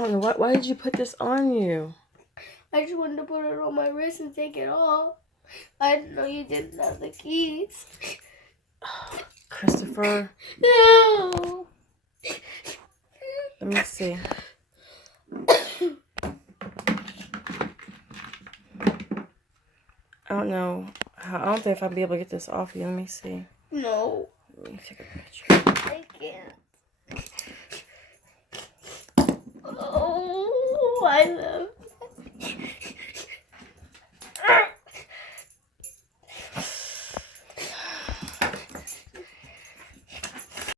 don't know. Why did you put this on you? I just wanted to put it on my wrist and take it off. I didn't know you didn't have the keys. Christopher. No. Let me see. I don't know. I don't think if I'll be able to get this off you. Let me see. No. Let me take a picture. I can't. Oh, I